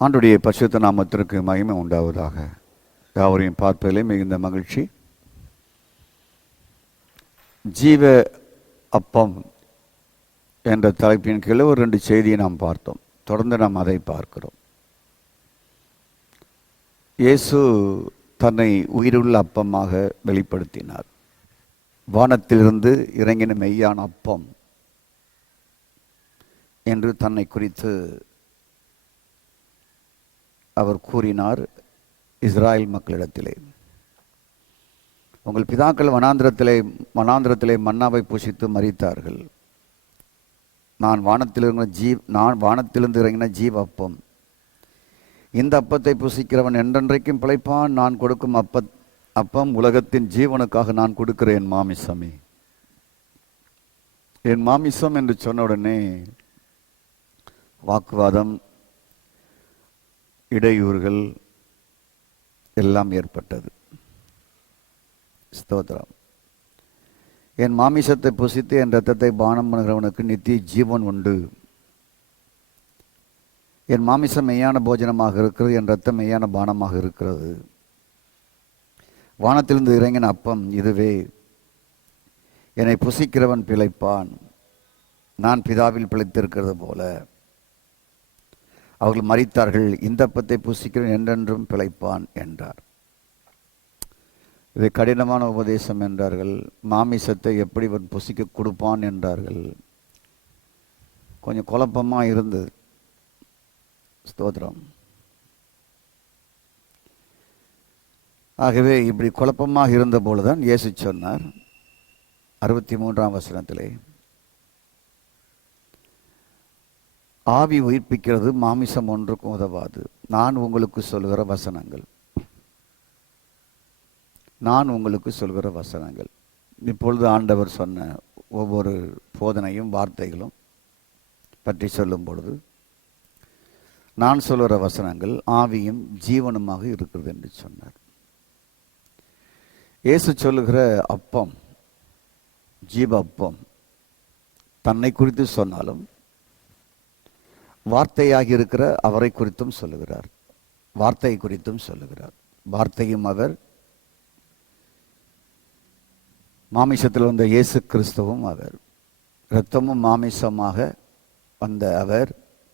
ஆண்டுடைய பரிசுத்த நாமத்திற்கு மகிமை உண்டாவதாக. யாவரையும் பார்ப்பதிலே மிகுந்த மகிழ்ச்சி. ஜீவ அப்பம் என்ற தலைப்பின் கீழே ஒரு 2 செய்தியை நாம் பார்த்தோம். தொடர்ந்து நாம் அதை பார்க்கிறோம். இயேசு தன்னை உயிருள்ள அப்பமாக வெளிப்படுத்தினார். வானத்திலிருந்து இறங்கின மெய்யான அப்பம் என்று தன்னை குறித்து அவர் கூறினார் இஸ்ராயல் மக்களிடத்திலே. உங்கள் பிதாக்கள் வனாந்திரத்திலே மன்னாவை புசித்து மரித்தார்கள். நான் வானத்திலிருந்து இறங்கின ஜீவ அப்பம். இந்த அப்பத்தை புசிக்கிறவன் என்றென்றைக்கும் பிழைப்பான். நான் கொடுக்கும் அப்பம் உலகத்தின் ஜீவனுக்காக நான் கொடுக்கிற என் மாமிசமே. என் மாமிசம் என்று சொன்ன உடனே வாக்குவாதம், இடையூறுகள் எல்லாம் ஏற்பட்டது. ஸ்தோத்திரம். என் மாமிசத்தை புசித்து என் இரத்தத்தை பானம் பண்ணுகிறவனுக்கு நித்திய ஜீவன் உண்டு. என் மாமிசம் மெய்யான போஜனமாக இருக்கிறது, என் இரத்தம் மெய்யான பானமாக இருக்கிறது. வானத்திலிருந்து இறங்கின அப்பம் இதுவே. என்னை புசிக்கிறவன் பிழைப்பான், நான் பிதாவில் பிழைத்திருக்கிறது போல. அவர்கள் மரித்தார்கள், இந்த அப்பத்தை புசிக்கிறவன் என்றென்றும் பிழைப்பான் என்றார். இதை கடினமான உபதேசம் என்றார்கள். மாமிசத்தை எப்படி புசிக்க கொடுப்பான் என்றார்கள். கொஞ்சம் குழப்பமாக இருந்தது. ஸ்தோத்திரம். ஆகவே இப்படி குழப்பமாக இருந்த பொழுதுதான் இயேசு சொன்னார் 63ஆம் வசனத்திலே, ஆவி உயிர்ப்பிக்கிறது, மாமிசம் ஒன்றுக்கும் உதவாது. நான் உங்களுக்கு சொல்கிற வசனங்கள். இப்பொழுது ஆண்டவர் சொன்ன ஒவ்வொரு போதனையும் வார்த்தைகளும் பற்றி சொல்லும் பொழுது, நான் சொல்கிற வசனங்கள் ஆவியும் ஜீவனுமாக இருக்கிறது என்று சொன்னார். இயேசு சொல்லுகிற அப்பம், ஜீவ அப்பம், தன்னை குறித்து சொன்னாலும் வார்த்தையாகி இருக்கிற அவரை குறித்தும் சொல்லுகிறார். வார்த்தை குறித்தும் சொல்லுகிறார். வார்த்தையும் அவர், மாமிசத்தில் வந்த இயேசு கிறிஸ்துவும் அவர், இரத்தமும் மாமிசமாக வந்த அவர்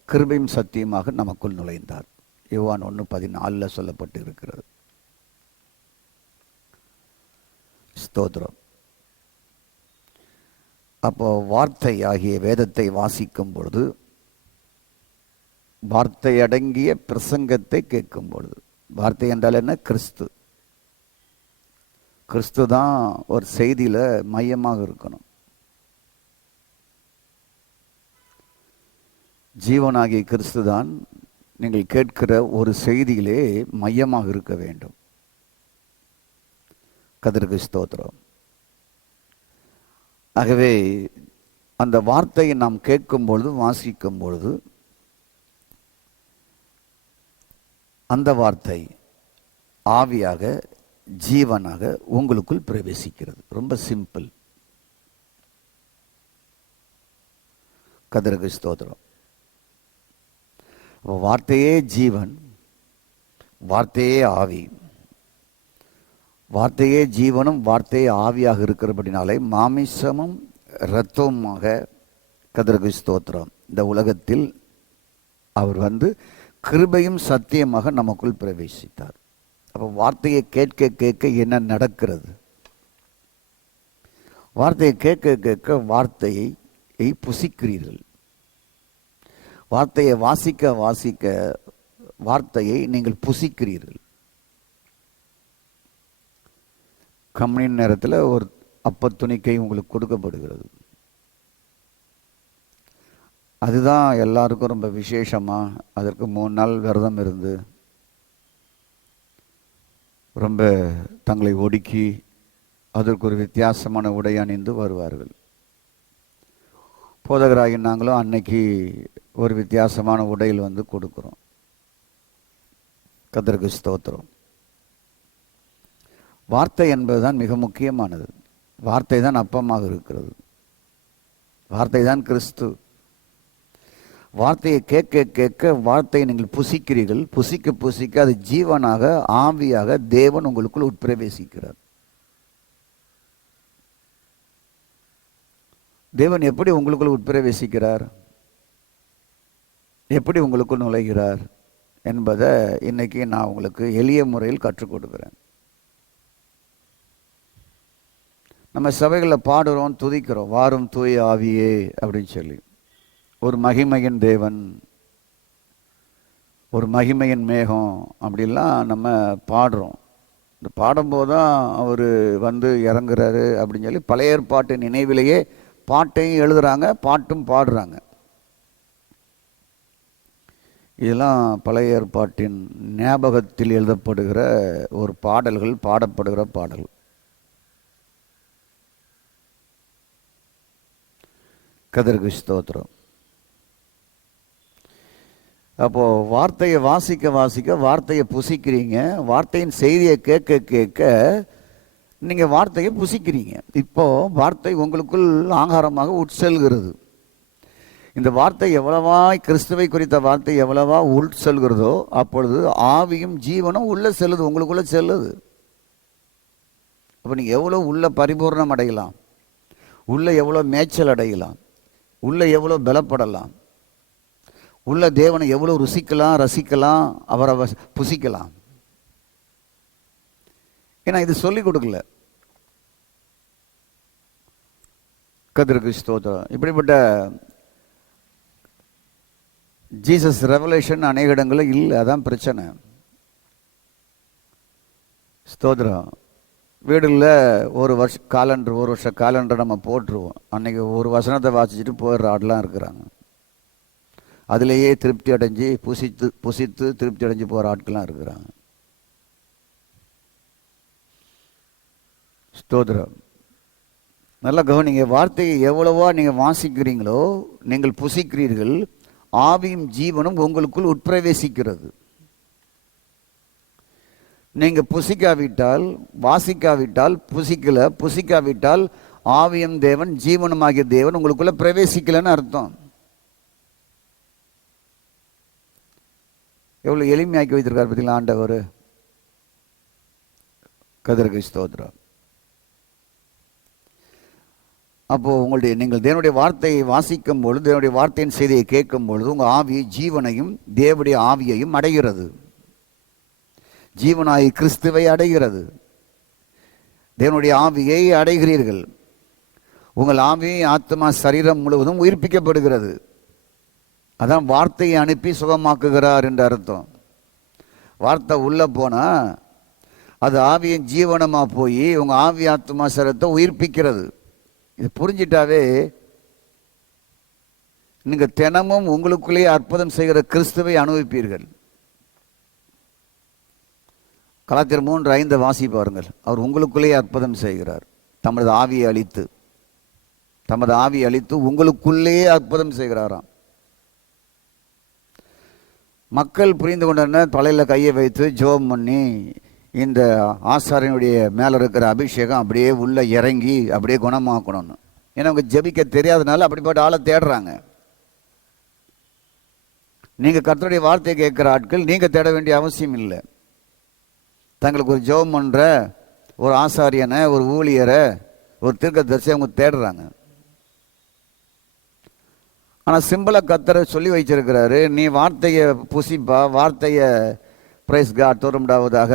கிருபையும் சத்தியமாக நமக்குள் நுழைந்தார். யோவான் 1:14 சொல்லப்பட்டு இருக்கிறது. ஸ்தோத்திரம். அப்போ வார்த்தை ஆகிய வேதத்தை வாசிக்கும் பொழுது, வார்த்தை அடங்கிய பிரசங்கத்தை கேட்கும் பொழுது, வார்த்தை என்றால் என்ன? கிறிஸ்து. கிறிஸ்து தான் ஒரு செய்தியில மையமாக இருக்கணும். ஜீவனாகிய கிறிஸ்து தான் நீங்கள் கேட்கிற ஒரு செய்தியிலே மையமாக இருக்க வேண்டும். கர்த்தருக்கு ஸ்தோத்திரம். ஆகவே அந்த வார்த்தையை நாம் கேட்கும் பொழுது, வாசிக்கும் பொழுது, அந்த வார்த்தை ஆவியாக ஜீவனாக உங்களுக்குள் பிரவேசிக்கிறது. ரொம்ப சிம்பிள். கர்த்தருக்கு ஸ்தோத்திரம். வார்த்தையே ஜீவன், வார்த்தையே ஆவி. வார்த்தையே ஜீவனும் வார்த்தையே ஆவியாக இருக்கிறபடினாலே மாமிசமும் இரத்தமுமாக, கர்த்தருக்கு ஸ்தோத்திரம், இந்த உலகத்தில் அவர் கிருபையும் சத்தியமாக நமக்குள் பிரவேசித்தார். அப்போ வார்த்தையை கேட்க கேட்க என்ன நடக்கிறது? வார்த்தையை கேட்க கேட்க வார்த்தையை புசிக்கிறீர்கள். வார்த்தையை வாசிக்க வாசிக்க வார்த்தையை நீங்கள் புசிக்கிறீர்கள். கம்யூனியன் நேரத்தில் ஒரு அப்பத்துணிக்கை உங்களுக்கு கொடுக்கப்படுகிறது. அதுதான் எல்லாருக்கும் ரொம்ப விசேஷமாக, அதற்கு 3 நாள் விரதம் இருந்து ரொம்ப தங்களை ஒடுக்கி அதற்கு ஒரு வித்தியாசமான உடை அணிந்து வருவார்கள். போதகராகி நாங்களும் அன்னைக்கு ஒரு வித்தியாசமான உடையில் கொடுக்குறோம். கர்த்தருக்கு ஸ்தோத்திரம். வார்த்தை என்பதுதான் மிக முக்கியமானது. வார்த்தை தான் அப்பமாக இருக்கிறது. வார்த்தை தான் கிறிஸ்து. வார்த்தையை கேட்க கேட்க வார்த்தையை நீங்கள் புசிக்கிறீர்கள். புசிக்க புசிக்க அது ஜீவனாக ஆவியாக தேவன் உங்களுக்குள் உட்பிரவேசிக்கிறார். தேவன் எப்படி உங்களுக்குள் உட்பிரவேசிக்கிறார், எப்படி உங்களுக்குள் நுழைகிறார் என்பதை இன்னைக்கு நான் உங்களுக்கு எளிய முறையில் கற்றுக் கொடுக்குறேன். நம்ம சபைகளில் பாடுறோம், துதிக்கிறோம், வாரும் தூய ஆவியே அப்படின்னு சொல்லி. ஒரு மகிமையின் தேவன், ஒரு மகிமையின் மேகம் அப்படிலாம் நம்ம பாடுறோம். இந்த பாடும்போது தான் அவர் வந்து இறங்குறாரு அப்படின்னு சொல்லி பழைய ஏற்பாட்டு நினைவிலேயே பாட்டையும் எழுதுறாங்க, பாட்டும் பாடுறாங்க. இதெல்லாம் பழைய ஏற்பாட்டின் ஞாபகத்தில் எழுதப்படுகிற ஒரு பாடல்கள், பாடப்படுகிற பாடல். கர்த்தருக்கு ஸ்தோத்திரம். அப்போ வார்த்தையை வாசிக்க வாசிக்க வார்த்தையை புசிக்கிறீங்க, வார்த்தையின் செய்தியை கேட்க கேட்க நீங்க வார்த்தையை புசிக்கிறீங்க. இப்போ வார்த்தை உங்களுக்குள் ஆகாரமாக உட்செல்கிறது. இந்த வார்த்தை எவ்வளவா, கிறிஸ்துவை குறித்த வார்த்தை எவ்வளவா உட்செல்கிறதோ அப்பொழுது ஆவியும் ஜீவனும் உள்ள செல்லுது, உங்களுக்குள்ள செல்லுது. அப்போ நீங்க எவ்வளோ உள்ள பரிபூர்ணம் அடையலாம், உள்ள எவ்வளோ மேய்ச்சல் அடையலாம், உள்ள எவ்வளோ பலப்படலாம், உள்ள தேவனை எவ்வளோ ருசிக்கலாம், ரசிக்கலாம், அவரை புசிக்கலாம். ஏன்னா இது சொல்லிக் கொடுக்கல. கர்த்தருக்கு ஸ்தோத்திரம். இப்படிப்பட்ட ஜீசஸ் ரெவலேஷன் அநேக இடங்களில் இல்லை, அதான் பிரச்சனை. ஸ்தோத்திரம். வீடுல ஒரு வருஷ காலண்டர் நம்ம போட்டுருவோம். அன்னைக்கு ஒரு வசனத்தை வாசிச்சுட்டு போயிடுற ஆடெலாம் இருக்கிறாங்க. அதிலேயே திருப்தி அடைஞ்சு புசித்து திருப்தி அடைஞ்சு போகிற ஆட்கள்லாம் இருக்கிறாங்க. ஸ்தோத்திரம். நல்லா கவனிங்க. வார்த்தையை எவ்வளவா நீங்கள் வாசிக்கிறீங்களோ, நீங்கள் புசிக்கிறீர்கள், ஆவியும் ஜீவனும் உங்களுக்குள் உட்பிரவேசிக்கிறது. நீங்கள் புசிக்காவிட்டால், வாசிக்காவிட்டால், புசிக்காவிட்டால் ஆவியும் தேவன் ஜீவனுமாகிய தேவன் உங்களுக்குள்ள பிரவேசிக்கலன்னு அர்த்தம். எவ்வளோ எளிமையாக்கி வைத்திருக்கார் பார்த்தீங்களா ஆண்டவர். கர்த்தருக்கு ஸ்தோத்திரம். அப்போ நீங்கள் தேவனுடைய வார்த்தையை வாசிக்கும் பொழுது, தேவனுடைய வார்த்தையின் செய்தியை கேட்கும் பொழுது உங்கள் ஆவி ஜீவனையும் தேவனுடைய ஆவியையும் அடைகிறது. ஜீவனாய் கிறிஸ்துவை அடைகிறது. தேவனுடைய ஆவியை அடைகிறீர்கள். உங்கள் ஆவி, ஆத்மா, சரீரம் முழுவதும் உயிர்ப்பிக்கப்படுகிறது. அதான் வார்த்தையை அனுப்பி சுகமாக்குகிறார் என்ற அர்த்தம். வார்த்தை உள்ள போனா அது ஆவியின் ஜீவனமா போய் உங்க ஆவி, ஆத்மா, சரீரத்தை உயிர்ப்பிக்கிறது. இது புரிஞ்சிட்டாவே நீங்க தினமும் உங்களுக்குள்ளே அற்புதம் செய்கிற கிறிஸ்துவை அனுபவிப்பீர்கள். கலாத்தியர் 3:5 வாசி பாருங்கள். அவர் உங்களுக்குள்ளேயே அற்புதம் செய்கிறார். தமது ஆவியை அளித்து உங்களுக்குள்ளேயே அற்புதம் செய்கிறாராம். மக்கள் புரிந்து கொண்டன. தலையில் கையை வைத்து ஜெபம் பண்ணி இந்த ஆசாரியனுடைய மேலே இருக்கிற அபிஷேகம் அப்படியே உள்ள இறங்கி அப்படியே குணமாக்கணும்னு. ஏன்னா அவங்க ஜெபிக்க தெரியாதனால அப்படிப்பட்ட ஆளை தேடுறாங்க. நீங்கள் கர்த்தருடைய வார்த்தையை கேட்குற ஆட்கள், நீங்கள் தேட வேண்டிய அவசியம் இல்லை. தங்களுக்கு ஒரு ஜெபம் பண்ணுற ஒரு ஆசாரியனை, ஒரு ஊழியரை, ஒரு தீர்க்கதரிசியை அவங்க தேடுறாங்க. ஆனால் சிம்பிளாக கர்த்தரை சொல்லி வச்சிருக்கிறாரு, நீ வார்த்தையை புசிப்பா, வார்த்தையை பிரைஸ் காட் தோறும்டாவதாக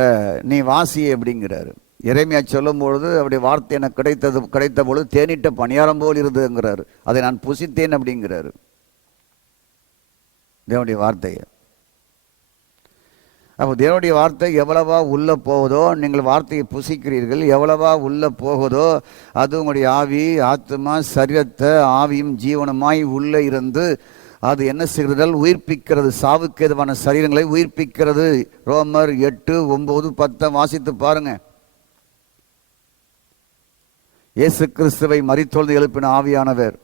நீ வாசி அப்படிங்கிறாரு. எரேமியா சொல்லும் பொழுது அப்படி வார்த்தை எனக்கு கிடைத்த பொழுது தேனிட்ட பணியாரம் போல் இருந்ததுங்கிறாரு. அதை நான் புசித்தேன் அப்படிங்கிறாரு. தேவனுடைய வார்த்தையை. அப்போ தேவனுடைய வார்த்தை எவ்வளவா உள்ள போகுதோ, நீங்கள் வார்த்தையை புசிக்கிறீர்கள், எவ்வளவா உள்ள போகுதோ அது உங்களுடைய ஆவி, ஆத்மா, சரீரத்தை ஆவியும் ஜீவனமாய் உள்ளே இருந்து அது என்ன செய்கிறதால் உயிர்ப்பிக்கிறது. சாவுக்கு ஏதுவான சரீரங்களை உயிர்ப்பிக்கிறது. ரோமர் 8:9-10 வாசித்து பாருங்க. இயேசு கிறிஸ்துவை மரித்தொழுது எழுப்பின ஆவியானவர்,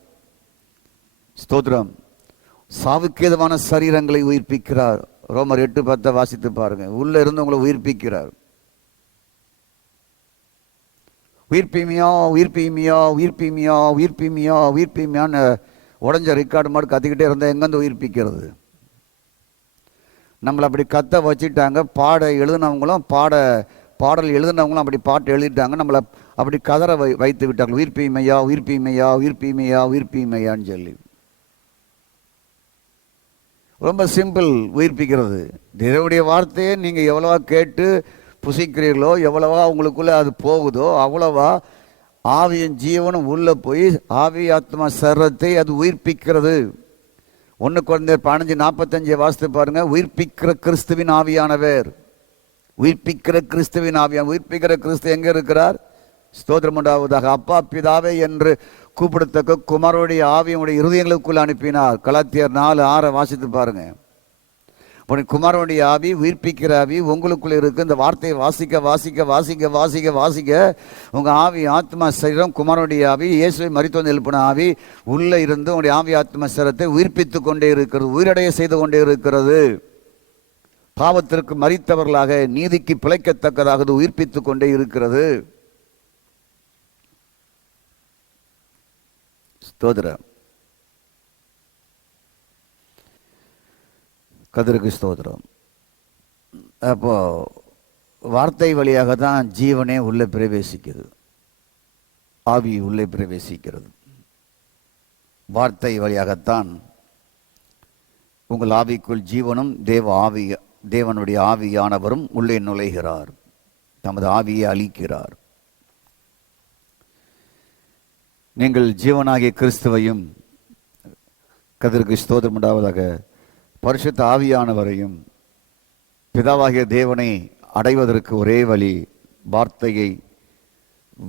ஸ்தோத்திரம், சாவுக்கு ஏதுவான சரீரங்களை உயிர்ப்பிக்கிறார். ரோமர் 8:10 வாசித்து பாருங்க. உள்ள இருந்து உங்களை உயிர்ப்பிக்கிறார். உயிர்ப்பிமியா உயிர்ப்பிமியா உயிர்ப்பிமியா உயிர்ப்பிமியா உயிர்ப்பிமியான்னு உடஞ்ச ரெக்கார்டு மாதிரி கத்திக்கிட்டே இருந்தால் எங்கேருந்து உயிர்ப்பிக்கிறது? நம்மளை அப்படி கத்த வச்சுட்டாங்க. எழுதினவங்களும் பாடல் எழுதினவங்களும் அப்படி பாட்டு எழுதிட்டாங்க. நம்மளை அப்படி கதற வைத்து விட்டாங்க. உயிர்ப்பீமையா உயிர்ப்பீமையா உயிர்ப்பீமையா உயிர்ப்பீமையான்னு சொல்லி. ரொம்ப சிம்பிள் உயிர்ப்பிக்கிறது. தேவனுடைய வார்த்தையை நீங்கள் எவ்வளவா கேட்டு புசிக்கிறீர்களோ, எவ்வளவா உங்களுக்குள்ளே அது போகுதோ, அவ்வளவா ஆவியின் ஜீவனும் உள்ளே போய் ஆவி ஆத்மா சரீரத்தை அது உயிர்ப்பிக்கிறது. 1 Corinthians 15:45 வாசித்து பாருங்க. உயிர்ப்பிக்கிற கிறிஸ்துவின் ஆவியானவர், உயிர்ப்பிக்கிற கிறிஸ்துவின் ஆவியான. உயிர்ப்பிக்கிற கிறிஸ்து எங்கே இருக்கிறார்? ஸ்தோத்திரம் உண்டாவதாக. அப்பா பிதாவே என்று கூப்பிடத்தக்க குமாரனுடைய ஆவியுடைய இருதயங்களுக்குள் அனுப்பினார். கலாத்தியர் 4:6 வாசித்து பாருங்க. குமாரனுடைய ஆவி, உயிர்ப்பிக்கிற ஆவி உங்களுக்குள்ள இருக்கு. இந்த வார்த்தையை வாசிக்க வாசிக்க வாசிக்க வாசிக்க வாசிக்க உங்க ஆவி ஆத்மா சரீரம், குமாரனுடைய ஆவி, இயேசுவை மரித்தோந்து எழுப்பின ஆவி உள்ள இருந்து உங்களுடைய ஆவி ஆத்மா சரீரத்தை உயிர்ப்பித்து கொண்டே இருக்கிறது, உயிரடைய செய்து கொண்டே இருக்கிறது. பாவத்திற்கு மரித்தவர்களாக நீதிக்கு பிழைக்கத்தக்கதாக உயிர்ப்பித்து கொண்டே இருக்கிறது. ஸ்தோத்திரம், கர்த்தருக்கு ஸ்தோத்திரம். அப்போ வார்த்தை வழியாக தான் ஜீவனே உள்ளே பிரவேசிக்கிறது, ஆவி உள்ளே பிரவேசிக்கிறது. வார்த்தை வழியாகத்தான் உங்கள் ஆவிக்குள் ஜீவனும் தேவனுடைய ஆவியானவரும் உள்ளே நுழைகிறார், தமது ஆவியை அளிக்கிறார். நீங்கள் ஜீவனாகிய கிறிஸ்துவையும், கர்த்தருக்கு ஸ்தோத்திரம் உண்டாவதாக, பரிசுத்த ஆவியானவரையும் பிதாவாகிய தேவனை அடைவதற்கு ஒரே வழி வார்த்தையை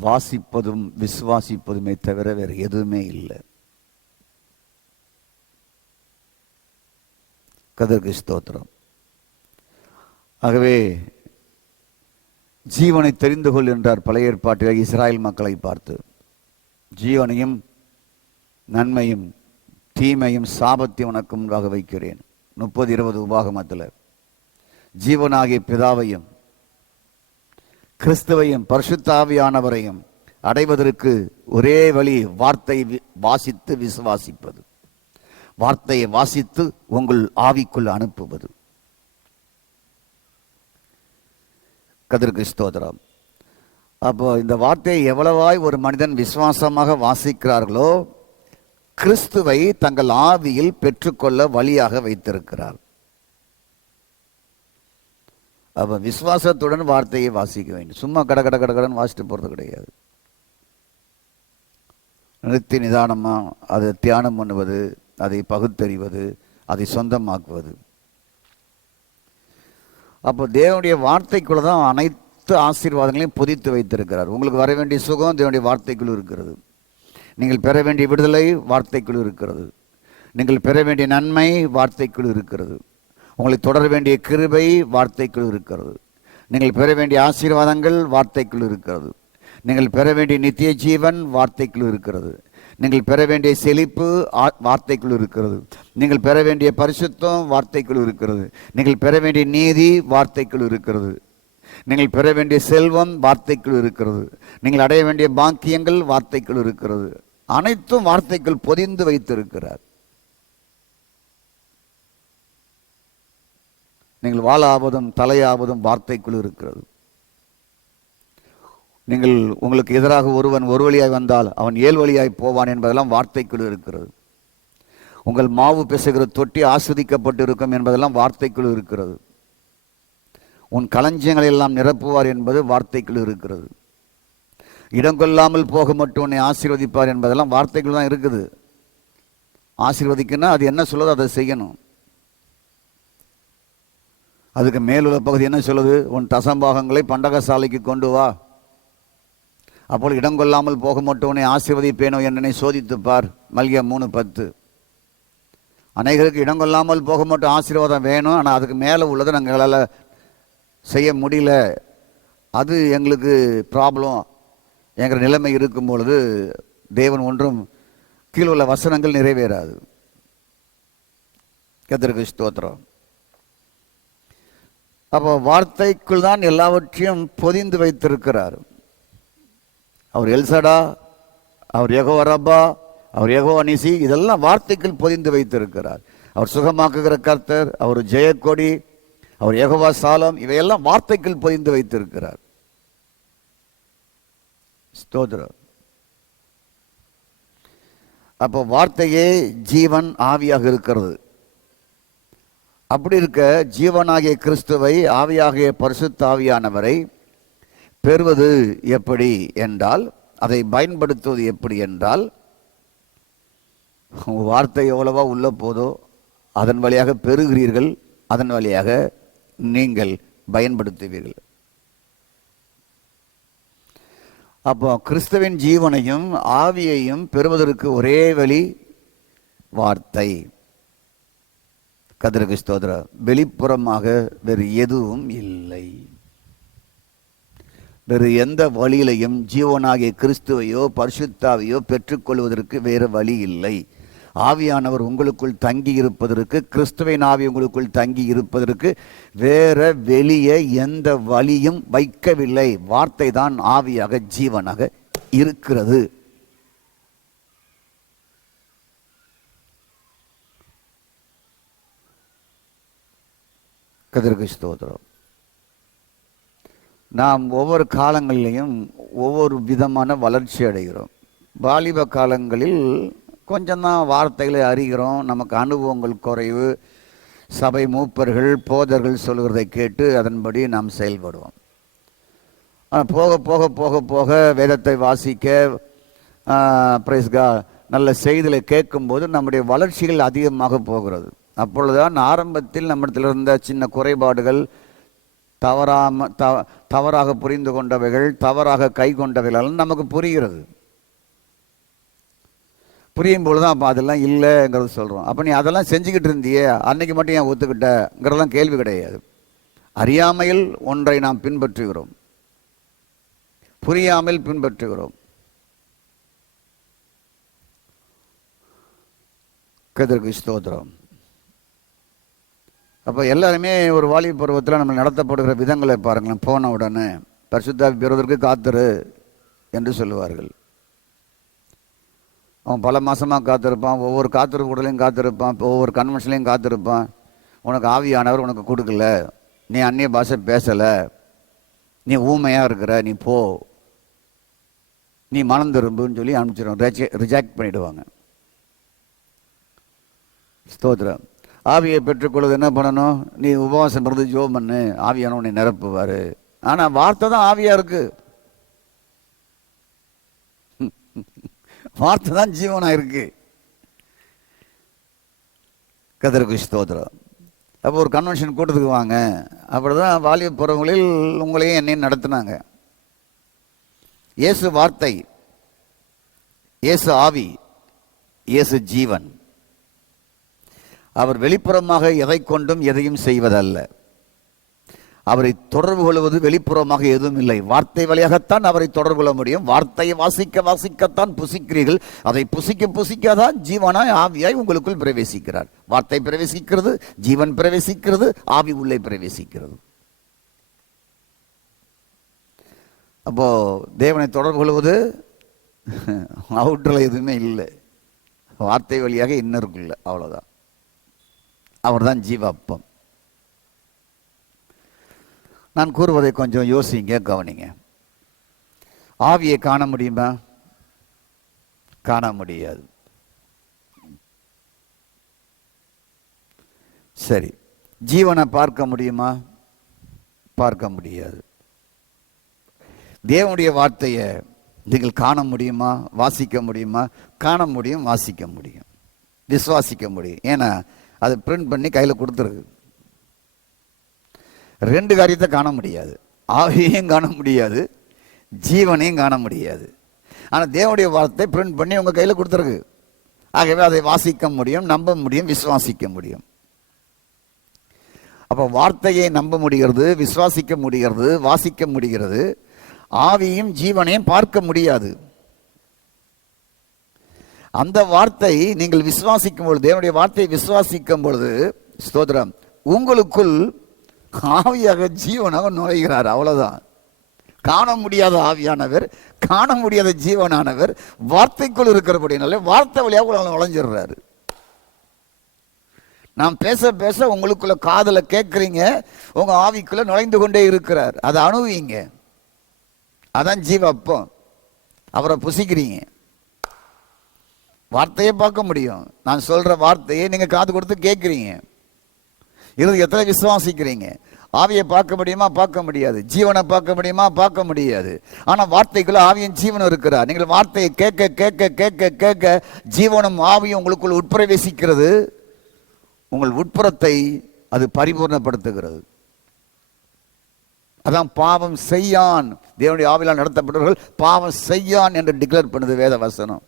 வாசிப்பதும் விசுவாசிப்பதுமே தவிர வேறு எதுவுமே இல்லை. கர்த்தருக்கு ஸ்தோத்திரம். ஆகவே ஜீவனை தெரிந்து கொள் என்றார் பழைய ஏற்பாட்டில் இஸ்ராயல் மக்களை பார்த்து. ஜீவனையும் நன்மையும் தீமையும் சாபத்தையும் உனக்கு முன்பாக வைக்கிறேன். 30-20 உபாகமத்தில் ஜீவனாகிய பிதாவையும் கிறிஸ்துவையும் பரிசுத்த ஆவியானவரையும் அடைவதற்கு ஒரே வழி வார்த்தை வாசித்து விசுவாசிப்பது, வார்த்தையை வாசித்து உங்கள் ஆவிக்குள் அனுப்புவது. கர்த்தருக்கு ஸ்தோத்திரம். அப்போ இந்த வார்த்தையை எவ்வளவாய் ஒரு மனிதன் விசுவாசமாக வாசிக்கிறார்களோ கிறிஸ்துவை தங்கள் ஆவியில் பெற்றுக்கொள்ள வழியாக வைத்திருக்கிறார். அப்ப விசுவாசத்துடன் வார்த்தையை வாசிக்க வேண்டும். சும்மா கடகடன் வாசிட்டு போறது கிடையாது. நிறுத்தி நிதானமா அதை தியானம் பண்ணுவது, அதை பகுத்தறிவது, அதை சொந்தமாக்குவது. அப்போ தேவனுடைய வார்த்தைக்குள்ள தான் அனைத்து ஆசீர்வாதங்களையும் பொதித்து வைத்திருக்கிறார். உங்களுக்கு வர வேண்டிய சுகம் தேவனுடைய வார்த்தைக்குள் இருக்கிறது. நீங்கள் பெற வேண்டிய விடுதலை வார்த்தைக்குள் இருக்கிறது. நீங்கள் பெற வேண்டிய நன்மை வார்த்தைக்குள் இருக்கிறது. உங்களை தொடர வேண்டிய கிருபை வார்த்தைக்குள் இருக்கிறது. நீங்கள் பெற வேண்டிய ஆசீர்வாதங்கள் வார்த்தைக்குள் இருக்கிறது. நீங்கள் பெற வேண்டிய நித்திய ஜீவன் வார்த்தைக்குள் இருக்கிறது. நீங்கள் பெற வேண்டிய செழிப்பு வார்த்தைக்குள் இருக்கிறது. நீங்கள் பெற வேண்டிய பரிசுத்தம் வார்த்தைக்குள் இருக்கிறது. நீங்கள் பெற வேண்டிய நீதி வார்த்தைக்குள் இருக்கிறது. நீங்கள் பெற வேண்டிய செல்வம் வார்த்தைக்குள் இருக்கிறது. நீங்கள் அடைய வேண்டிய பாக்கியங்கள் வார்த்தைக்குள் இருக்கிறது. அனைத்தும் வார்த்தைக்குள் பொதிந்து வைத்திருக்கிறார். நீங்கள் வாளாவதும் தலையாவதும் வார்த்தைக்குள் இருக்கிறது. நீங்கள் உங்களுக்கு எதிராக ஒருவன் ஒரு வழியாய் வந்தால் அவன் 7 வழியாய் போவான் என்பதெல்லாம் வார்த்தைக்குள் இருக்கிறது. உங்கள் மாவு பிசைகிற தொட்டி ஆஸ்வதிக்கப்பட்டு இருக்கும் என்பதெல்லாம் வார்த்தைக்குள் இருக்கிறது. உன் களஞ்சியங்களை எல்லாம் நிரப்புவார் என்பது வார்த்தைக்குள் இருக்கிறது. இடம் கொள்ளாமல் போக மட்டும் உன்னை ஆசீர்வதிப்பார் என்பதெல்லாம் வார்த்தைக்குள் தான் இருக்குது. ஆசீர்வதிக்கணும், அது என்ன சொல்லுதோ அதை செய்யணும். அதுக்கு மேலுள்ள பகுதி என்ன சொல்லுது? உன் தசம்பாகங்களை பண்டகசாலைக்கு கொண்டு வா, அப்போ இடம் கொள்ளாமல் போக மட்டும் உன்னை ஆசீர்வதிப்பேனோ என்னை சோதித்துப்பார். மல்கியா 3:10. அநேகருக்கு இடம் கொள்ளாமல் போக மட்டும் ஆசீர்வாதம் வேணும், ஆனால் அதுக்கு மேலே உள்ளதை நாங்களால் செய்ய முடியல, அது எங்களுக்கு ப்ராப்ளம் என்கிற நிலைமை இருக்கும் பொழுது தேவன் ஒன்றும் கீழே உள்ள வசனங்கள் நிறைவேறாது. கர்த்தருக்கு ஸ்தோத்திரம். அப்போ வார்த்தைக்குள் தான் எல்லாவற்றையும் பொதிந்து வைத்திருக்கிறார். அவர் எல்சடா, அவர் யெகோவா ரப்பா, அவர் யெகோவா நீசி, இதெல்லாம் வார்த்தைக்குள் பொதிந்து வைத்திருக்கிறார். அவர் சுகமாக்குகிற கர்த்தர், அவர் ஜெயக்கொடி, அவர் யெகோவா சாலம், இவையெல்லாம் வார்த்தைக்குள் பொதிந்து வைத்திருக்கிறார். ஸ்தோத்திரம். அப்போ வார்த்தையே ஜீவன் ஆவியாக இருக்கிறது. அப்படி இருக்க ஜீவனாகிய கிறிஸ்துவை, ஆவியாகிய பரிசுத்த ஆவியானவரை பெறுவது எப்படி என்றால், அதை பயன்படுத்துவது எப்படி என்றால், வார்த்தை எவ்வளவா உள்ள போதோ அதன் வழியாக பெறுகிறீர்கள், அதன் வழியாக நீங்கள் பயன்படுத்துவீர்கள். அப்போ கிறிஸ்துவின் ஜீவனையும் ஆவியையும் பெறுவதற்கு ஒரே வழி வார்த்தை. கர்த்தருக்கு ஸ்தோத்திரம். வெளிப்புறமாக வேறு எதுவும் இல்லை. வேறு எந்த வழியிலையும் ஜீவனாகிய கிறிஸ்துவையோ பரிசுத்தாவையோ பெற்றுக்கொள்வதற்கு வேறு வழி இல்லை. ஆவியானவர் உங்களுக்குள் தங்கி இருப்பதற்கு, கிறிஸ்துவின் ஆவி உங்களுக்குள் தங்கி இருப்பதற்கு வேற வெளியே எந்த வழியும் வைக்கவில்லை. வார்த்தை தான் ஆவியாக ஜீவனாக இருக்கிறது. கர்த்தருக்கு ஸ்தோத்திரம். நாம் ஒவ்வொரு காலங்களிலையும் ஒவ்வொரு விதமான வளர்ச்சி அடைகிறோம். வாலிப காலங்களில் கொஞ்சம்தான் வார்த்தைகளை அறிகிறோம், நமக்கு அனுபவங்கள் குறைவு, சபை மூப்பர்கள் போதர்கள் சொல்கிறதை கேட்டு அதன்படி நாம் செயல்படுவோம். ஆனால் போக போக போக போக வேதத்தை வாசிக்க, பிரைஸ்கா, நல்ல செய்திகளை கேட்கும்போது நம்முடைய வளர்ச்சிகள் அதிகமாக போகிறது. அப்பொழுதுதான் ஆரம்பத்தில் நம்மிடத்தில் இருந்த சின்ன குறைபாடுகள், தவறாக புரிந்து கொண்டவைகள், தவறாக கை கொண்டவைகள் நமக்கு புரிகிறது. புரியும் பொழுது தான் அப்போ அதெல்லாம் இல்லைங்கிறது சொல்கிறோம். அப்போ நீ அதெல்லாம் செஞ்சுக்கிட்டு இருந்தியே, அன்னைக்கு மட்டும் ஏன் ஒத்துக்கிட்டங்கிறதெல்லாம் கேள்வி கிடையாது. அறியாமையில் ஒன்றை நாம் பின்பற்றுகிறோம், புரியாமல் பின்பற்றுகிறோம். கர்த்தருக்கு ஸ்தோத்திரம். அப்போ எல்லாருமே ஒரு வாலிப பருவத்தில் நம்ம நடத்தப்படுகிற விதங்களை பாருங்களேன். போன உடனே பரிசுத்தாவி பெறுவதற்கு காத்திரு என்று சொல்லுவார்கள். அவன் பல மாதமாக காத்திருப்பான், ஒவ்வொரு காத்திருப்பு கூடலையும் காத்திருப்பான், ஒவ்வொரு கன்வென்ஷன்லையும் காத்திருப்பான். உனக்கு ஆவியானவர் உனக்கு கொடுக்கல, நீ அந்நிய பாஷை பேசலை, நீ ஊமையாக இருக்கிற, நீ போ, நீ மனம் திரும்புன்னு சொல்லி அனுப்பிச்சிடுவாங்க, ரிஜெக்ட் பண்ணிவிடுவாங்க. ஸ்தோத்திரம். ஆவியை பெற்றுக்கொள்வது என்ன பண்ணணும்? நீ உபவாசம் இருந்து ஜெபம் பண்ணு, ஆவியான உன்னை நிரப்புவார். ஆனால் வார்த்தை தான் ஆவியாக இருக்கு, வார்த்தை தான் ஜீவனாக இருக்கு. கர்த்தருக்கு ஸ்தோத்திரம். அப்போ ஒரு கன்வென்ஷன் கூட்டத்துக்கு வாங்க, அப்படிதான் வாலிப பருவங்களில் உங்களையும் என்னையும் நடத்தினாங்க. இயேசு வார்த்தை, இயேசு ஆவி, இயேசு ஜீவன். அவர் வெளிப்புறமாக எதை கொண்டும் எதையும் செய்வதல்ல. அவரை தொடர்பு கொள்வது வெளிப்புறமாக எதுவும் இல்லை. வார்த்தை வழியாகத்தான் அவரை தொடர்பு கொள்ள முடியும். வார்த்தையை வாசிக்க வாசிக்கத்தான் புசிக்கிறீர்கள். அதை புசிக்க புசிக்காதான் ஜீவனாய் ஆவியாய் உங்களுக்குள் பிரவேசிக்கிறார். வார்த்தை பிரவேசிக்கிறது, ஜீவன் பிரவேசிக்கிறது, ஆவி உள்ளே பிரவேசிக்கிறது. அப்போ தேவனை தொடர்பு கொள்வது அவுட்டரில் எதுவுமே இல்லை, வார்த்தை வழியாக இன்னருக்குள்ள, அவ்வளோதான். அவர் தான் ஜீவாப்பம். நான் கூறுவதை கொஞ்சம் யோசிங்க, கவனிங்க. ஆவியை காண முடியுமா? காண முடியாது. சரி, ஜீவனை பார்க்க முடியுமா? பார்க்க முடியாது. தேவனுடைய வார்த்தையை நீங்கள் காண முடியுமா? வாசிக்க முடியுமா? காண முடியும், வாசிக்க முடியும், விசுவாசிக்க முடியும். ஏன்னா அதை பிரிண்ட் பண்ணி கையில் கொடுத்துருக்கு. ரெண்டு காரியத்தை காண முடியாது, ஆவியையும் காண முடியாது, ஜீவனையும் காண முடியாது. ஆனால் தேவனுடைய வார்த்தை பிரிண்ட் பண்ணி உங்கள் கையில் கொடுத்துருக்கு. ஆகவே அதை வாசிக்க முடியும், நம்ப முடியும், விசுவாசிக்க முடியும். அப்போ வார்த்தையை நம்ப முடிகிறது, விசுவாசிக்க முடிகிறது, வாசிக்க முடிகிறது. ஆவியும் ஜீவனையும் பார்க்க முடியாது. அந்த வார்த்தை நீங்கள் விசுவாசிக்கும் பொழுது, தேவனுடைய வார்த்தையை விசுவாசிக்கும் பொழுது, ஸ்தோத்திரம், உங்களுக்குள் ஆவியாக ஜீவனாக நுழைகிறார். அவ்வளவுதான். காண முடியாத ஆவியானவர், காண முடியாத ஜீவனானவர் வார்த்தைக்குள் இருக்கிறபடினால வார்த்தை வழியாக நுழைஞ்சிடுறாரு. நாம் பேச பேச உங்களுக்குள்ள காதுல கேட்குறீங்க, உங்க ஆவிக்குள்ள நுழைந்து கொண்டே இருக்கிறார். அதை அணுவீங்க, அதான் ஜீவ அப்பம். அவரை புசிக்கிறீங்க. வார்த்தையை பார்க்க முடியும். நான் சொல்ற வார்த்தையை நீங்க காது கொடுத்து கேட்குறீங்க. இருதயத்துல விசுவாசிக்கிறீங்க. ஆவியை பார்க்க முடியுமா? பார்க்க முடியாது. ஜீவனை பார்க்க முடியுமா? பார்க்க முடியாது. ஆனா வார்த்தைக்குள்ள ஆவியும் ஜீவனும் இருக்கிறார். நீங்கள் வார்த்தையை கேட்க கேட்க கேட்க கேட்க ஜீவனும் ஆவியும் உங்களுக்குள் உட்பிரவேசிக்கிறது. உங்கள் உட்புறத்தை அது பரிபூர்ணப்படுத்துகிறது. அதான் பாவம் செய்யான். தேவனுடைய ஆவியால் நடத்தப்பட்டவர்கள் பாவம் செய்யான் என்று டிக்ளேர் பண்ணுது வேத வசனம்.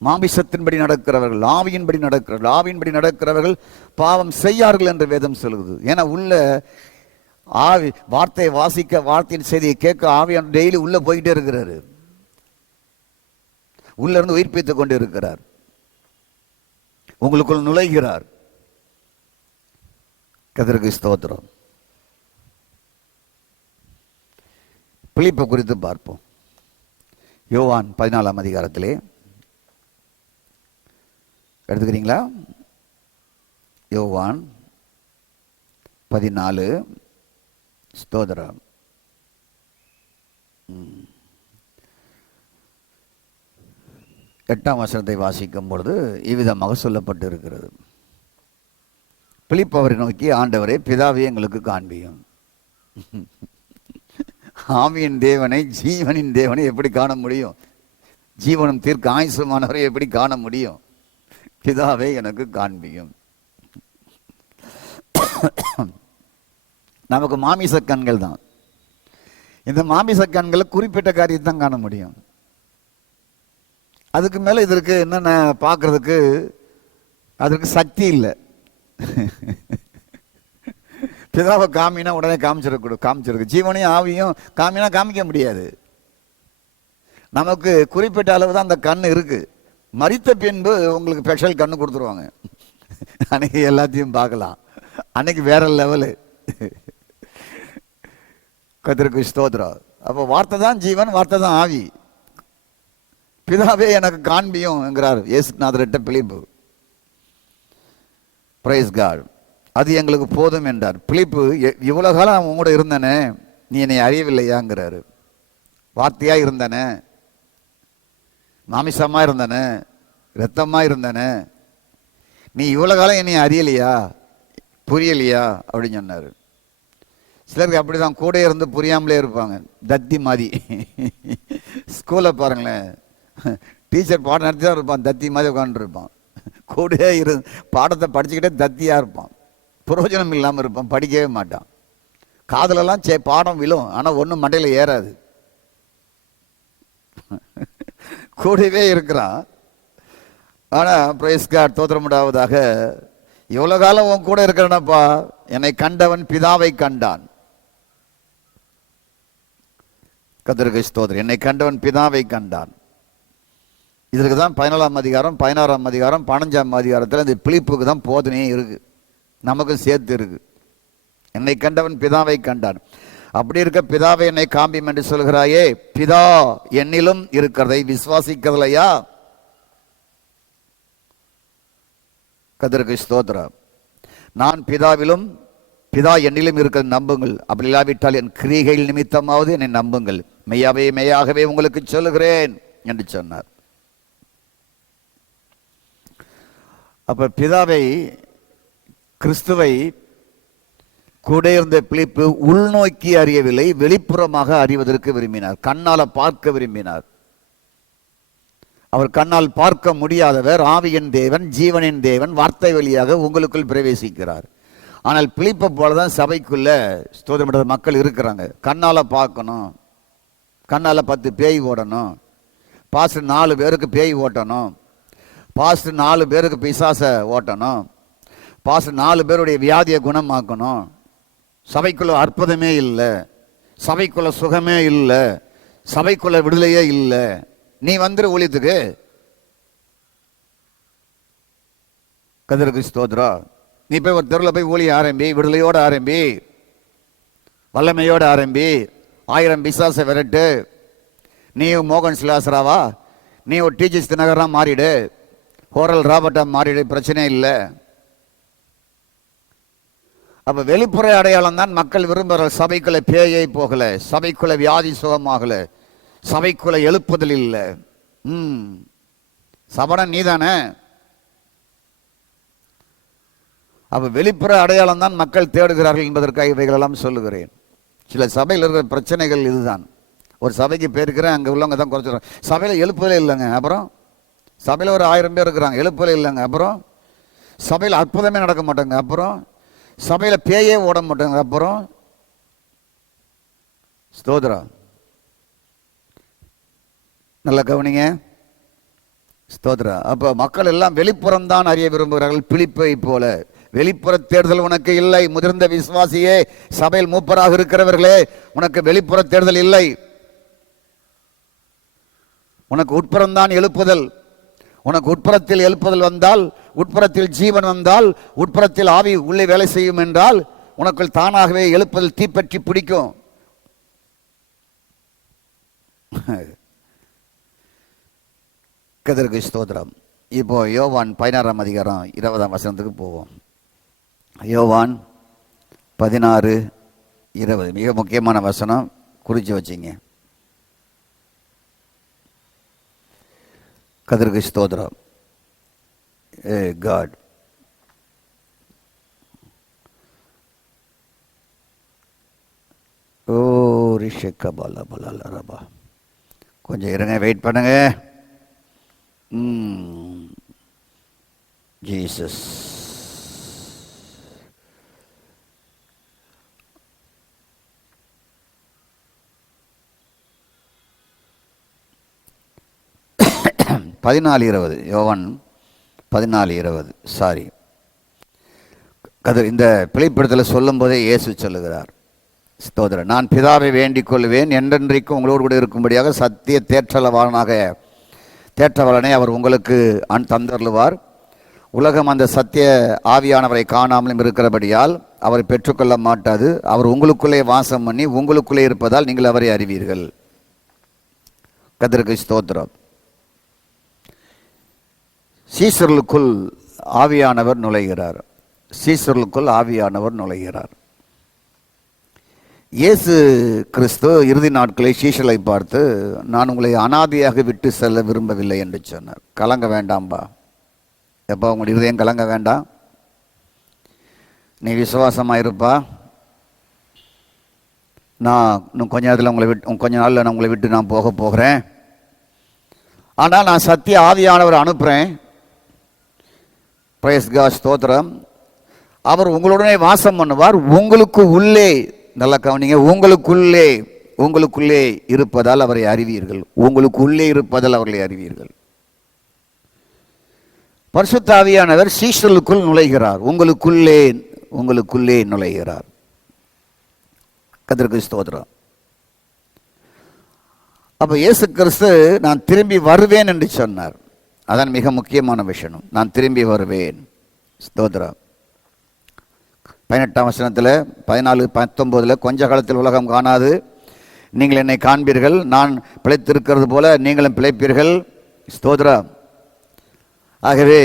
மாமிசத்தின்படி நடக்கிறவர்கள் ஆவியின்படி நடக்கிறார்கள், ஆவியின்படி நடக்கிறவர்கள் பாவம் செய்யார்கள் என்று வேதம் சொல்லுது. ஏன்னா உள்ள ஆவி வார்த்தையை வாசிக்க, வார்த்தையின் செய்தியை கேட்க ஆவியான டெய்லி உள்ள போயிட்டே இருக்கிறாரு. உள்ள இருந்து உயிர்ப்பித்துக் கொண்டு இருக்கிறார். உங்களுக்குள் நுழைகிறார். கர்த்தருக்கு ஸ்தோத்திரம். பிலிப்பை குறித்து பார்ப்போம். யோவான் 14ஆம் அதிகாரத்திலே எடுத்துக்கிறீங்களா? யோவான் 14. ஸ்தோத்திரம். 8ஆம் வசனத்தை வாசிக்கும் பொழுது இவ்விதமாக சொல்லப்பட்டு இருக்கிறது. பிலிப்பு அவரை நோக்கி, ஆண்டவரே, பிதாவே எங்களுக்கு காண்பியும். ஆவியின் தேவனை, ஜீவனின் தேவனை எப்படி காண முடியும்? ஜீவனும் தீர்க்க ஆயுசுமானவரை எப்படி காண முடியும்? பிதாவே எனக்கு காண்பியும். நமக்கு மாமிச கண்கள் தான். இந்த மாமிச கண்களை குறிப்பிட்ட காரியத்தை தான் காண முடியும். அதுக்கு மேல இதற்கு என்னென்ன பார்க்கறதுக்கு அதற்கு சக்தி இல்லை. பிதாவை காமினா உடனே காமிச்சிருக்கு. ஜீவனையும் ஆவியும் காமினா காமிக்க முடியாது. நமக்கு குறிப்பிட்ட அளவு தான் அந்த கண் இருக்கு. மரித்த பின்பு உங்களுக்கு ஸ்பெஷல் கண்ணு கொடுத்துருவாங்க. அன்னைக்கு எல்லாத்தையும் பார்க்கலாம். அன்னைக்கு வேற லெவலு. கர்த்தருக்கு ஸ்தோத்திரம். அப்போ வார்த்தை தான் ஜீவன், வார்த்தை தான் ஆவி. பிதாவே எனக்கு காண்பியும் என்கிறார் இயேசுநாதர்ட்ட பிலிப்பு. Price God. அது எங்களுக்கு போதும் என்றார். பிலிப்பு, இவ்வளவு காலம் அவன் கூட இருந்தனே, நீ என்னை அறியவில்லையாங்கிறாரு. வார்த்தையா இருந்தனே, மாமிசமா இருந்தனே, இரத்தமா இருந்தனே, நீ இவ்வளவு காலம் என்னை அறியலையா, புரியலையா அப்படின்னு சொன்னாரு. சிலருக்கு அப்படிதான் கூட இருந்து புரியாமலே இருப்பாங்க. தத்தி மாதிரி. ஸ்கூல்ல பாருங்களேன், டீச்சர் பாடம் நடத்தி தான் இருப்பான், தத்தி மாதிரி உட்காந்து இருப்பான். கூட பாடத்தை படிச்சுக்கிட்டே தத்தியா இருப்பான். பிரயோஜனம் இல்லாமல் இருப்பான், படிக்கவே மாட்டான். காதலெல்லாம் பாடம் விழும், ஆனால் ஒன்றும் மண்டையில் ஏறாது. கூடவே இருக்கிறான். ஆனால் பிரைஸ் காட், தோத்திரமுடாவதாக, இவ்வளோ காலம் உன் கூட இருக்கிறனப்பா, என்னை கண்டவன் பிதாவை கண்டான். கர்த்தருக்கு ஸ்தோத்திரம். என்னை கண்டவன் பிதாவை கண்டான். இதற்கு தான் 14ஆம் அதிகாரம், 16ஆம் அதிகாரம், 15ஆம் அதிகாரத்தில் இந்த பிலிப்புக்கு தான் போதனையே இருக்கு, நமக்கும் சேர்த்து இருக்கு. என்னை கண்டவன் பிதாவை கண்டான். அப்படி இருக்க பிதாவை என்னை காண்பியும் என்று சொல்கிறாயே, பிதா என்னிலும் இருக்கிறதை விசுவாசிக்கிறதுலையா? கர்த்தருக்கு ஸ்தோத்திரம். நான் பிதாவிலும் பிதா என்னிலும் இருக்கிறது நம்புங்கள். அப்படி இல்லாவிட்டால் என் கிரிகையில் நிமித்தமாவது என்னை நம்புங்கள். மெய்யாவே மெய்யாகவே உங்களுக்கு சொல்லுகிறேன் என்று சொன்னார். அப்ப பிதாவை, கிறிஸ்துவை கூட இருந்த பிலிப்பு உள்நோக்கி அறியவில்லை, வெளிப்புறமாக அறிவதற்கு விரும்பினார். கண்ணால பார்க்க விரும்பினார். அவர் கண்ணால் பார்க்க முடியாதவர். ஆவியின் தேவன், ஜீவனின் தேவன் வார்த்தை வழியாக உங்களுக்குள் பிரவேசிக்கிறார். ஆனால் பிலிப்பை போலதான் சபைக்குள்ள ஸ்தோத்திரப்பட்ட மக்கள் இருக்கிறாங்க. கண்ணால பார்க்கணும், கண்ணால 10 பேய் ஓடணும், பாஸ்டர் 4 பேருக்கு பேய் ஓட்டணும், பாஸ்டர் 4 பேருக்கு பிசாச ஓட்டணும், பாஸ்டர் 4 பேருடைய வியாதியை குணமாக்கணும். சபைக்குள்ள அற்புதமே இல்லை, சபைக்குள்ள சுகமே இல்லை, சபைக்குள்ள விடுதலையே இல்லை. நீ வந்துரு ஊழியத்துக்கு. கர்த்தருக்கு ஸ்தோத்திரம். நீ போய் ஒரு தெருவில் போய் ஊழிய ஆரம்பி, விடுதலையோடு ஆரம்பி. வல்லமையோடு ஆரம்பி 1000 பிசாசை விரட்டு. நீ மோகன் சிலாசராவா, நீ ஒரு டிஜிஎஸ் தினகரா மாறிடு, ஹோரல் ராபர்ட்டா மாறிடு, பிரச்சனை இல்லை. அப்ப வெளிப்புற அடையாளம் தான் மக்கள் விரும்புகிற. சபைக்குள்ள பேயை போகல, சபைக்குள்ள வியாதி சுகமாகல, சபைக்குள்ள எழுப்புதல் இல்லை. சபனம் நீதானே. அப்ப வெளிப்புற அடையாளம் தான் மக்கள் தேடுகிறார்கள் என்பதற்காக இவைகளெல்லாம் சொல்லுகிறேன். சில சபையில் இருக்கிற பிரச்சனைகள் இதுதான். ஒரு சபைக்கு போயிருக்கிறேன், அங்கே உள்ளவங்க தான் குறைச்சிடுறாங்க. சபையில் எழுப்புதலே இல்லைங்க. அப்புறம் சபையில் ஒரு 1000 பேர் இருக்கிறாங்க, எழுப்புதலே இல்லைங்க. அப்புறம் சபையில் அற்புதமே நடக்க மாட்டாங்க. அப்புறம் சபையில் பேயே ஓட மாட்டாங்க. அப்புறம் ஸ்தோத்திரம். நல்ல கவனிங்க, ஸ்தோத்திரம். அப்போ மக்கள் எல்லாம் வெளிப்புறம் தான் அறிய விரும்புகிறார்கள். பிலிப்பை போல வெளிப்புற தேடுதல் உனக்கு இல்லை. முதிர்ந்த விசுவாசியே, சபையில் மூப்பராக இருக்கிறவர்களே, உனக்கு வெளிப்புற தேடுதல் இல்லை. உனக்கு உட்புறம்தான் எழுப்புதல். உனக்கு உட்புறத்தில் எழுப்புதல் வந்தால், உட்புறத்தில் ஜீவன் வந்தால், உட்புறத்தில் ஆவி உள்ளே வேலை செய்யும் என்றால், உனக்குள் தானாகவே எழுப்புதல் தீப்பற்றி பிடிக்கும். கர்த்தருக்கு ஸ்தோத்திரம். இப்போ யோவான் 16ஆம் அதிகாரம் 20ஆம் வசனத்துக்கு போவோம். யோவான் 16:20 மிக முக்கியமான வசனம், குறிச்சு வச்சிங்க. கர்த்தருக்கு ஸ்தோத்திரம். காட். ஓ ரிஷக்க பாலா பலால ரபா. கொஞ்சம் இருங்க, வெயிட் பண்ணுங்க. ஜீசஸ். யோவான் 14:20. சாரி, கதிர் இந்த பிழைப்படுத்தலை சொல்லும் போதே இயேசு சொல்லுகிறார், ஸ்தோத்திரம், நான் பிதாவை வேண்டிக் கொள்வேன், என்றென்றைக்கும் உங்களோடு கூட இருக்கும்படியாக சத்திய தேற்றவலனை அவர் உங்களுக்கு தந்தருளுவார். உலகம் அந்த சத்திய ஆவியானவரை காணாமலும் இருக்கிறபடியால் அவரை பெற்றுக்கொள்ள மாட்டாது. அவர் உங்களுக்குள்ளே வாசம் பண்ணி உங்களுக்குள்ளே இருப்பதால் நீங்கள் அவரை அறிவீர்கள். கர்த்தருக்கு ஸ்தோத்திரம். சீசர்களுக்குள் ஆவியானவர் நுழைகிறார். சீசர்களுக்குள் ஆவியானவர் நுழைகிறார். இயேசு கிறிஸ்து இறுதி நாட்களை சீஷர்களை பார்த்து, நான் உங்களை அனாதையாக விட்டு செல்ல விரும்பவில்லை என்று சொன்னார். கலங்க வேண்டாம்பா, எப்போ உங்களுடைய இருதயம் கலங்க வேண்டாம். நீ விசுவாசமாக இருப்பா. நான் இன்னும் கொஞ்ச நேரத்தில் கொஞ்ச நாளில் நான் உங்களை விட்டு நான் போகிறேன். ஆனால் நான் சத்திய ஆவியானவர் அனுப்புகிறேன். பிரைஸ் காட், ஸ்தோத்திரம். அவர் உங்களுடனே வாசம் பண்ணுவார். உங்களுக்கு உள்ளே, நல்லா கவனிங்க, உங்களுக்குள்ளே இருப்பதால் அவரை அறிவீர்கள். உங்களுக்குள்ளே இருப்பதால் அவர்களை அறிவீர்கள். பரிசுத்த ஆவியானவர் சீஷர்களுக்குள் நுழைகிறார். உங்களுக்குள்ளே நுழைகிறார். கர்த்தருக்கு ஸ்தோத்திரம். அப்ப இயேசு கிறிஸ்து நான் திரும்பி வருவேன் என்று சொன்னார். அதான் மிக முக்கியமான விஷயம். நான் திரும்பி வருவேன். ஸ்தோத்திரம். 18ஆம் வசனத்தில் 14-19 கொஞ்ச காலத்தில் உலகம் காணாது, நீங்கள் என்னை காண்பீர்கள். நான் பிழைத்திருக்கிறது போல நீங்களும் பிழைப்பீர்கள். ஸ்தோத்திரம். ஆகவே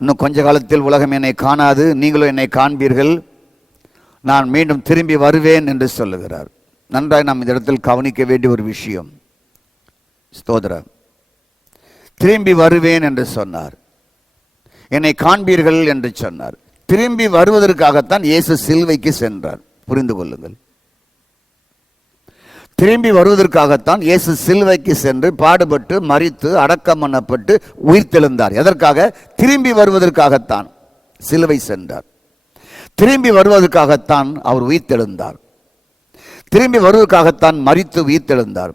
இன்னும் கொஞ்ச காலத்தில் உலகம் என்னை காணாது, நீங்களும் என்னை காண்பீர்கள். நான் மீண்டும் திரும்பி வருவேன் என்று சொல்லுகிறார். நன்றாய் நாம் இந்த இடத்தில் கவனிக்க வேண்டிய ஒரு விஷயம். ஸ்தோத்திரம். திரும்பி வருவேன் என்று சொன்னார். என்னை காண்பீர்கள் என்று சொன்னார். திரும்பி வருவதற்காகத்தான் இயேசு சிலுவைக்கு சென்றார். புரிந்து கொள்ளுங்கள். திரும்பி வருவதற்காகத்தான் இயேசு சிலுவைக்கு சென்று பாடுபட்டு மரித்து அடக்கம் பண்ணப்பட்டு உயிர்த்தெழுந்தார். எதற்காக? திரும்பி வருவதற்காகத்தான் சிலுவை சென்றார். திரும்பி வருவதற்காகத்தான் அவர் உயிர்த்தெழுந்தார். திரும்பி வருவதற்காகத்தான் மரித்து உயிர்த்தெழுந்தார்.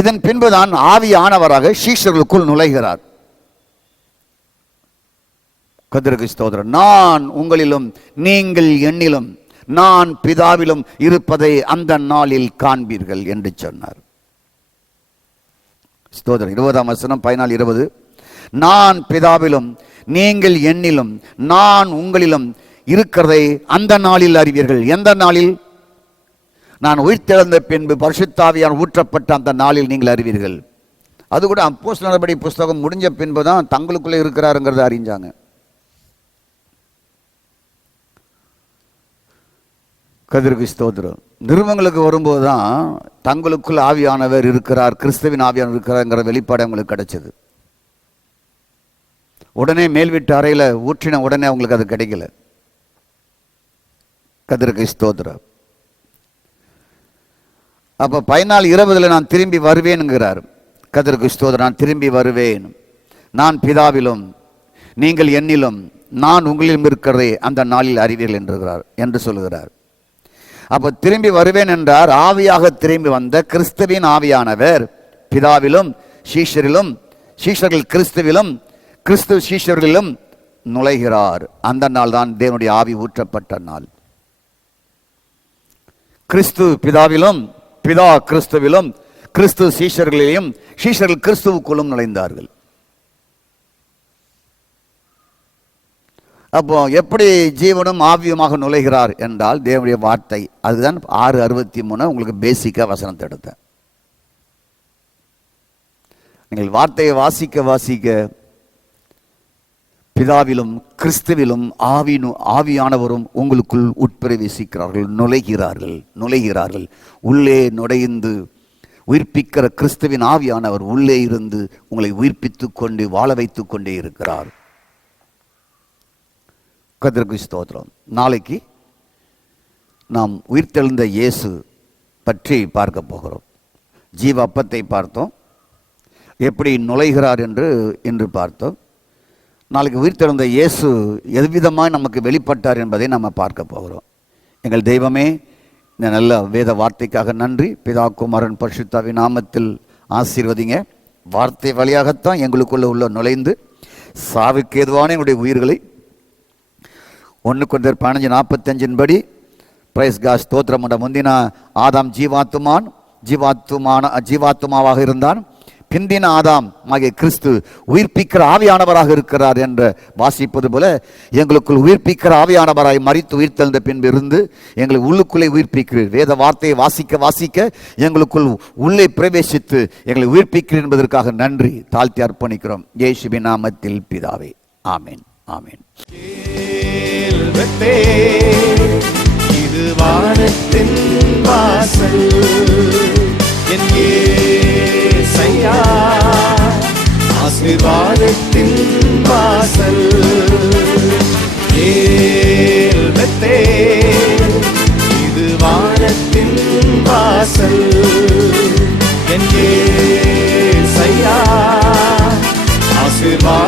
இதன் பின்புதான் ஆவியானவராக சீஷர்களுக்குள் நுழைகிறார். கர்த்தருக்கு ஸ்தோத்திரம். நான் உங்களிலும் நீங்கள் என்னிலும் நான் பிதாவிலும் இருப்பதை அந்த நாளில் காண்பீர்கள் என்று சொன்னார். ஸ்தோத்திரம். 20ஆம் வசனம் 14-20. நான் பிதாவிலும் நீங்கள் என்னிலும் நான் உங்களிலும் இருக்கிறதை அந்த நாளில் அறிவீர்கள். எந்த நாளில்? நான் உயிர்த்தெழுந்த பின்பு பரிசுத்த ஆவியானவர் ஊற்றப்பட்ட அந்த நாளில் நீங்கள் அறிவீர்கள். அது கூட அப்போஸ்தலர் நடபடி புஸ்தகம் முடிஞ்ச பின்பு தான் தங்களுக்குள்ளே இருக்கிறாருங்கிறத அறிஞ்சாங்க. கதிருக்கு ஸ்தோத்திரம். நிறுவனங்களுக்கு வரும்போது தான் தங்களுக்குள் ஆவியானவர் இருக்கிறார், கிறிஸ்துவின் ஆவியானவர் இருக்கிறாருங்கிற வெளிப்பாடு அவங்களுக்கு கிடைச்சது. உடனே மேல் வீட்டு அறையில் ஊற்றின உடனே அவங்களுக்கு அது கிடைக்கல. கதிருக்கு ஸ்தோத்திரம். அப்போ 14:20 நான் திரும்பி வருவேன்ங்கிறார். கதிருக்கு ஸ்தோத்திரம். நான் திரும்பி வருவேன், நான் பிதாவிலும் நீங்கள் என்னிலும் நான் உங்களிலும் இருக்கிறதே அந்த நாளில் அறிவீர்கள் என்று சொல்லுகிறார். அப்போ திரும்பி வருவேன் என்றார். ஆவியாக திரும்பி வந்த கிறிஸ்துவின் ஆவியானவர் பிதாவிலும் சீஷரிலும், சீஷர்கள் கிறிஸ்துவிலும், கிறிஸ்து சீஷர்களிலும் நுழைகிறார். அந்த நாள் தான் தேவனுடைய ஆவி ஊற்றப்பட்ட நாள். கிறிஸ்து பிதாவிலும், பிதா கிறிஸ்துவிலும், கிறிஸ்து சீஷர்களிலும், சீஷர்கள் கிறிஸ்துவுக்குள்ளும் நுழைந்தார்கள். அப்போ எப்படி ஜீவனும் ஆவியுமாக நுழைகிறார் என்றால் தேவனுடைய வார்த்தை. அதுதான் 6:63 உங்களுக்கு பேசிக்கா வசனத்தை எடுத்தேன். நீங்கள் வார்த்தையை வாசிக்க வாசிக்க பிதாவிலும் கிறிஸ்துவிலும் ஆவியானவரும் உங்களுக்குள் உட்பிரவேசிக்கிறார்கள், நுழைகிறார்கள். உள்ளே நுழைந்து உயிர்ப்பிக்கிற கிறிஸ்துவின் ஆவியானவர் உள்ளே இருந்து உங்களை உயிர்ப்பித்து கொண்டு வாழ வைத்து கொண்டே இருக்கிறார். கர்த்தருக்கு ஸ்தோத்திரம். நாளைக்கு நாம் உயிர்த்தெழுந்த இயேசு பற்றி பார்க்க போகிறோம். ஜீவ அப்பத்தை பார்த்தோம், எப்படி நுழைகிறார் என்று பார்த்தோம். நாளைக்கு உயிர்த்தெழுந்த இயேசு எவ்விதமாக நமக்கு வெளிப்பட்டார் என்பதை நம்ம பார்க்க போகிறோம். எங்கள் தெய்வமே, இந்த நல்ல வேத வார்த்தைக்காக நன்றி. பிதா குமாரன் பரிசுத்தாவின் நாமத்தில் ஆசீர்வதிங்க. வார்த்தை வழியாகத்தான் எங்களுக்குள்ள உள்ள நுழைந்து சாவுக்கு ஏதுவான எங்களுடைய உயிர்களை 1 Corinthians 15:45 படி பிரைஸ் காட் ஸ்தோத்திரம். முந்தின ஆதாம் ஜீவாத்துமாவாக இருந்தான். பிந்தின ஆதாம் ஆகிய கிறிஸ்து உயிர்ப்பிக்கிற ஆவியானவராக இருக்கிறார் என்று வாசிப்பது போல எங்களுக்குள் உயிர்ப்பிக்கிற ஆவியானவராய் மரித்து உயிர்த்தெழுந்த பின்பு இருந்து எங்களை உள்ளுக்குள்ளே உயிர்ப்பிக்கிறீர். வேத வார்த்தையை வாசிக்க வாசிக்க எங்களுக்குள் உள்ளே பிரவேசித்து எங்களை உயிர்ப்பிக்கிறீர் என்பதற்காக நன்றி தாழ்த்தி அர்ப்பணிக்கிறோம். இயேசுவின் நாமத்தில் பிதாவே, ஆமேன், ஆமேன். இது வானத்தின் வாசல், என் இயேசையா ஆசீர்வாதத்தின் வாசல். ஏல்பெத்தே இது வானத்தின் வாசல், என் இயேசையா ஆசீர்வாத